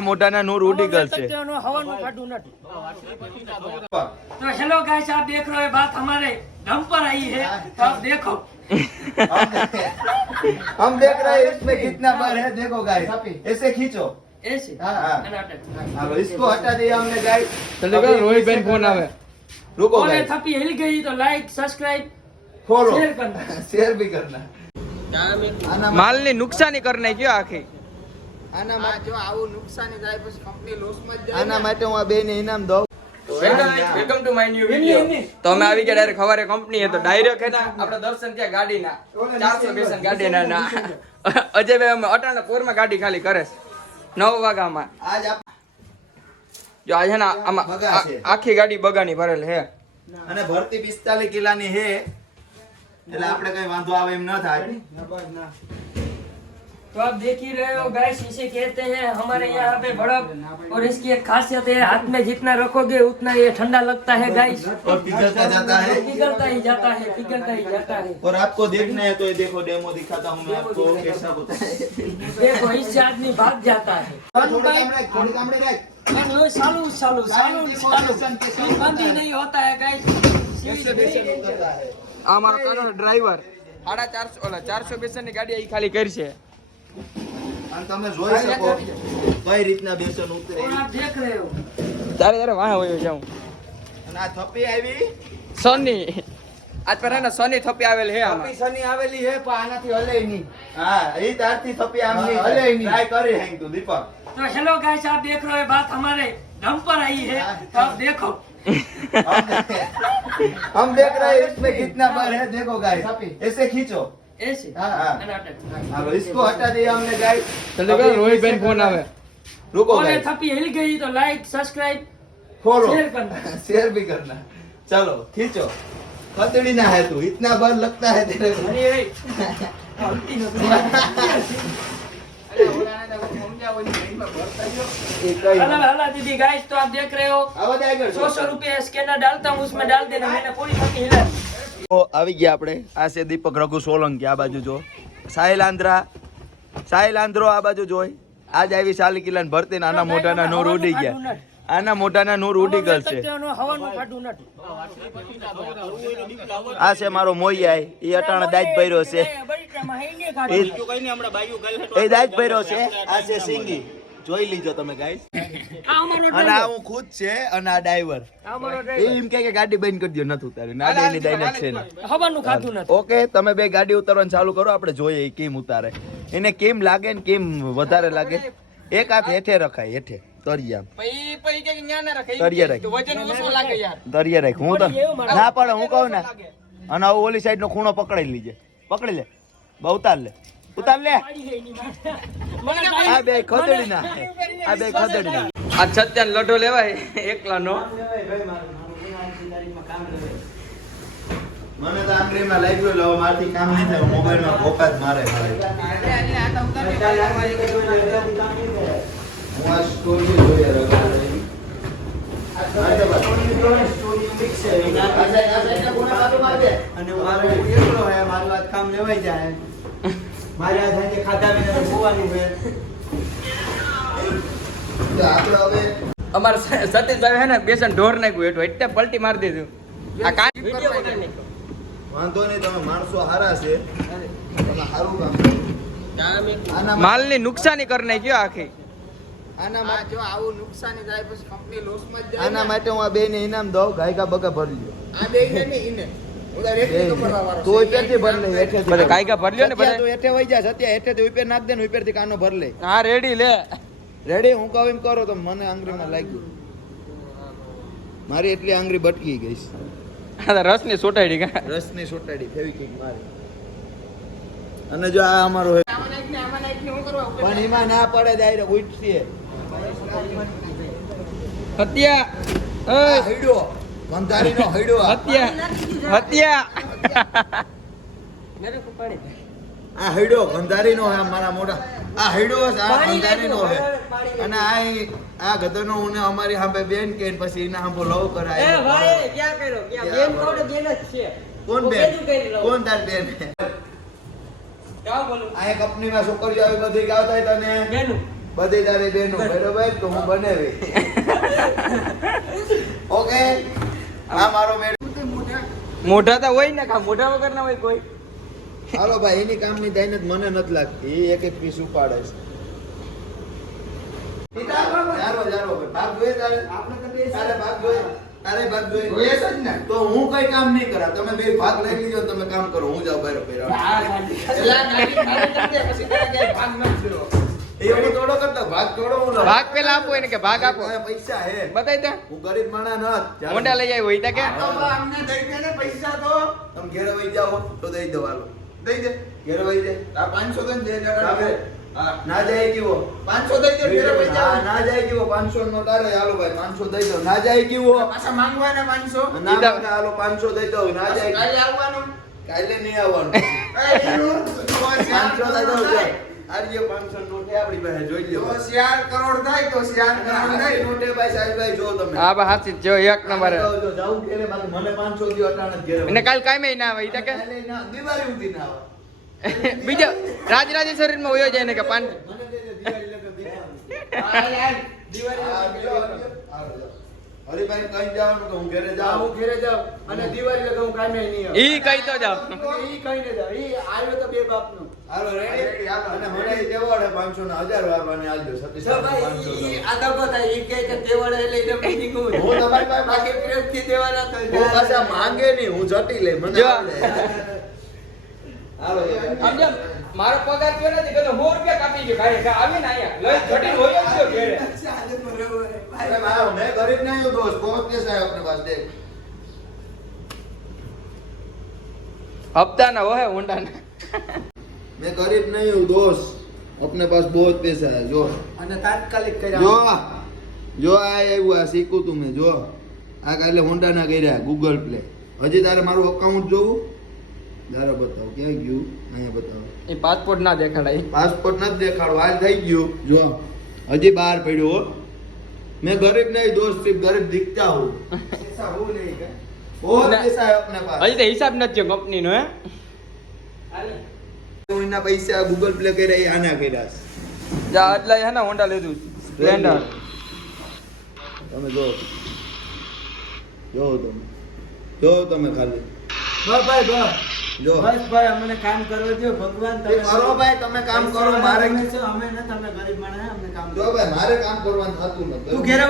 મોટાના નૂર ઉડી ગલ છે हवन काटू नहीं। तो हेलो गाइस, आप देख रहे हो बात हमारे दम पर आई है, तो आप देखो। हम देख रहे हैं इसमें कितना बार है, देखो गाइस ऐसे खींचो ऐसे हाँ इसको हटा दिया हमने गाइस। चलो रोहित बहन फोन आवे, रुको और ये गाइस, थप्पी हिल गई तो लाइक सब्सक्राइब फॉलो शेयर करना। शेयर भी करना। माल ने नुकसानी करने क्यों आखी આના માટે જો આવું નુકસાની જાય પછી કંપની લોસ માં જાય। આના માટે હું આ બે ને ઇનામ દઉં। Welcome to my new video. તો અમે આવી ગયા ડાયરેક્ટ ખવારે કંપની હે, તો ડાયરેક્ટ હે ના આપણે દર્શન ત્યાં ગાડીના 400 બેસન ગાડીના ના અજયભાઈ અમે અટાણા પોરમાં ગાડી ખાલી કરે છે 9 વાગામાં। આજ આપ જો આજે ના આમાં આખી ગાડી બગાની ભરેલ હે અને ભરતી 45 કિલાની હે, એટલે આપણે કઈ વાંધો આવે એમ ન થાય। तो आप देख ही रहे हो गाइस, इसे कहते हैं हमारे यहाँ पे बर्फ, और इसकी एक खासियत है हाथ में जितना रखोगे उतना ये ठंडा लगता है गाइस, और पिघलता जाता है, पिघलता ही जाता है, पिघलता ही जाता है। और आपको देखना है तो ये देखो डेमो दिखाता हूँ मैं आपको कैसा होता है। देखो इससे आदमी भाग जाता है। सालू सालू सालू सालू बंद ही नहीं होता है गाइस। આ મારો કાનો ડ્રાઈવર 450 ઓલા 400 બેસન ની ગાડી અહીં ખાલી કરી છે। અને તમે જોઈ શકો કઈ રીતના બેસન ઉતરે। और आप देख रहे हो તારે તારે વાહ હોયો જાઉં અને આ થપ્પી આવી સોની આજ પર હે ને સોની થપ્પી આવેલ હે આમાં થપ્પી સની આવેલી હે પણ આનાથી હલે નહીં। હા એ તારથી થપ્પી આમ નહીં હલે નહીં, ટ્રાય કરી હેંગ તું દીપક। तो हेलो गाइस, आप देख रहे हो बात हमारे दम पर आई है, तो आप देखो। हम देख रहे हैं इसमें कितना बार है, देखो गाइस ऐसे खींचो ऐसे हाँ इसको हटा दिया हमने गाइस। चलो रोहित बहन फोन आवे, रुको और ये गाइस, थप्पी हिल गई तो लाइक सब्सक्राइब फॉलो शेयर करना। शेयर भी करना। चलो खींचो, खतड़ी ना है तू, इतना बार लगता है तेरे को। अरे उल्टी न हला हला दीदी गाइस, तो आप देख रहे हो आवाज आएगा 100 रुपए स्कैनर डालता हूँ, उसमें डाल देना। मैंने पूरी थप्पी हिला दी। તો આવી ગયા આપણે। આ છે દીપક રઘુ સોલંકી, આ બાજુ જો સાહિલ આંધ્રો આ બાજુ જોઈ। આજ આવી 40 કિલાની ભરતી ને આના મોટાના નૂર ઉડી ગયા, આના મોટાના નૂર ઉડી ગલ છે। હવાનું કાઢું નથી। આ છે મારો મોઈયા, એ અટાણે દાજ ભર્યો છે, એ દાજ ભર્યો છે। આ છે સિંગી, જોઈ લીજો તમે ગાઈસ। અને આ હું ખુદ છે અને આ ડ્રાઈવર એમ કે ગાડી બંધ કરી દો, નથી ઉતારી ના દેની દાઈને છે ને હવાનું ખાધું નથી। ઓકે તમે બે ગાડી ઉતારવાનું ચાલુ કરો, આપણે જોઈએ એ કેમ ઉતારે, એને કેમ લાગે ને કેમ વધારે લાગે। એક હાથ હેઠે રખાય, હેઠે તરિયા તરિયા રાખ, તરિયા રાખ। હું તો ના પડે, હું કહું ને અને ઓલી સાઈડ નો ખૂણો પકડી લીજે, પકડી લે, ઉતાર લે, ઉતાર લે। આ બે ખોદડી ના, આ બે ખોદડી ના। આ છત્યાન લડો લેવાય એકલાનો। મને તો આંગળીમાં લાગ્યું એટલે મારથી કામ નહીં થાય, મોબાઈલમાં ભોકા જ મારે મારે। હું આ સ્ટોરી જોઈએ રગાડે અને મારે એકલો હે, મારી વાત કામ લેવાઈ જાય, મારી આ સાંજે ખાધા વિના સુવાનું છે। તો આપણે હવે અમાર સતીશભાઈ હે ને બેસન ઢોર નાખ્યું હેઠું એટલે પલટી મારી દીધું। આ કાંઈ વાંધો નહીં, તમે માણસો હારા છે, તમે સારું કામ કરો। માલ ની નુકસાની કરને ક્યો આખી આના માટે જો આવું નુકસાની જાય પછી કંપની લોસ માં જાય। આના માટે હું આ બે ને ઇનામ દઉં, ગાયકા બગા ભરી લ્યો। આ બે ને નહીં ઇને ઉધર એક તો ભરવા વાળો તો ઉપરથી ભર લે, હેઠેથી બધા ગાયકા ભર લ્યો ને બધા, તો હેઠે વઈ જાય સત્યા, હેઠેથી ઉપર નાખ દે ને ઉપરથી કાનો ભર લે। હા રેડી લે, રેડી હું કહું એમ કરો તો મને આંગળીમાં લાગ્યું, મારી એટલી આંગળી બટકી ગઈ છે। રસ ની સોટાડી કા રસની સોટાડી ફેવિકિક મારી। અને જો આ અમારો પણ એમાં ના પડે ડાયરેક્ટ ઉઠશે હત્યા હૈડો ગંધારીનો હૈડો હત્યા આ હૈડો ગંધારીનો હે મારા મોટા, આ હૈડો આ ગંધારીનો હે। અને આ ગધનો હું અમારી સામે બેન કે પછી એના સામે લવ કરાય। એ ભાઈ ક્યાં કર્યો, ક્યાં બેન કોડ બેન જ છે। કોણ બેન, કોણ તાર બેન હે? ક્યાં બોલું? આ કંપનીમાં છોકરીઓ આવી બધી ગાવ થાય તને બેનું બધી તારી બેનો બરોબર તો હું બનાવી ઓકે આ મારો મેળ મોઢા તો હોય ને કા મોઢા વગર ના હોય કોઈ હાલો ભાઈ એની કામની દાઈને મને નથી લાગતી એ એક પીસ ઉપાડે છે જારો ભાઈ ભાગ જોઈએ તારે તારે ભાગ જોઈએ તારે ભાગ જોઈએ જ ને તો હું કઈ કામ નહીં કરા તમે બે ભાગ લઈ લીજો તમે કામ કરો હું જાઉં બહાર એવું થોડો કરતો ભાગ થોડો હું લઉં. ભાગ પેલા આપો એને કે ભાગ આપો પૈસા હે બતાઈ દે હું ગરીબ માણસ ન મોઢા લઈ જાય હોય તા કે અમને દઈ દે ને પૈસા તો તમે ઘેરે વઈ જાઓ તો દઈ દો હાલો દઈ દે ઘેરે વઈ દે આ 500 દે ને ના જાય કેવો 500 દઈ દે ઘેરે વઈ જાઓ ના જાય કેવો 500 નો તારે હાલો ભાઈ 500 દઈ દો ના જાય કેવો પાછા માંગવાના 500 ના માંગે હાલો 500 દઈ દો ના જાય કાલે આવવાનું કાલે નહીં આવવાનું 500 દઈ દો આર્ય 500 નોટે આપણી પાસે જોઈ લ્યો તો 4 કરોડ થાય તો 4 કરોડ થાય નોટે ભાઈ સાહેબભાઈ જો તમે હા બા હાચી જો એક નંબર જો જાઉં ઘેરે બાકી મને 500 દિયો અટાણે ઘેરે એને કાલ કાઈ ના આવે ઈ તા કે કાલે ના દિવાળી ઉધી ના આવે બીજો રાજરાજેશ્વરી માં હોયો જાય ને કે પાન મને દે દે દિવાળી લગન દેખાડું દિવાળી હરીભાઈ કઈ જવાનું તો હું ઘરે જાઉં હું ઘરે જાઉં અને દિવાળી લગન હું કામે નહીં આવું ઈ કઈ તો જાવ ઈ કઈ ને જાવ ઈ આવ્યો તો બે બાપનો હાલો રેડી અને મને ઈ દેવાડે 500 ના 1000 વારવાને આલજો સતીશ 500 ઈ આદા બતા ઈ કે દેવાડે એટલે ઈને મીટિંગ હું તમારી પાસે બાકી પ્રેસ થી દેવાના તો હું પાછા માંગે નહીં હું જટી લઈ મને જો. હાલો સમજો મારો પગાર કયો નથી કદો 100 રૂપિયા કાપી ગયો કાઈ આવે ને આયા લઈ ઘટી હોય જ ગયો ઘરે अरे भाई मैं गरीब नहीं हूँ दोस्त बहुत पैसा है अपने पास देख હપ્તા ના હોય ઊંડા ના मैं गरीब नहीं हूँ दोस्त अपने पास बहुत पैसा है जो અને તાત્કાલિક जो जो આ શીખું તું મેં જો આ કાલે હોન્ડા ના કર્યા ગૂગલ પ્લે હજી તારે મારું અકાઉન્ટ જોવું તારે બતાવો ક્યાં ગયું અહીંયા બતાવો એ પાસપોર્ટ ના દેખાડાય પાસપોર્ટ નથી દેખાડો હાલ થઈ ગયું જો હજી બહાર પડ્યો હો मैं गरीब नहीं दोस्त सिर्फ गरीब दिखता हूँ ऐसा हो नहीं क्या बहुत पैसा है अपने पास હજી તો હિસાબ નથી થયો કંપની નો હે હું એના પૈસા ગૂગલ પ્લે કર્યા એ આના કર્યા છે. જા એટલે હે ને હોન્ડા લીધું સ્પ્લેન્ડર તમે જો તમે ખાલી ભાઈ બસ જો બસ ભાઈ અમને કામ કરવા દો ભગવાન એ કરો ભાઈ તમે કામ કરો મારે અમે ને તમે ગરીબ માણસ અમને કામ જો ભાઈ મારે કામ કરવાનું થતું નથી તું ઘેરે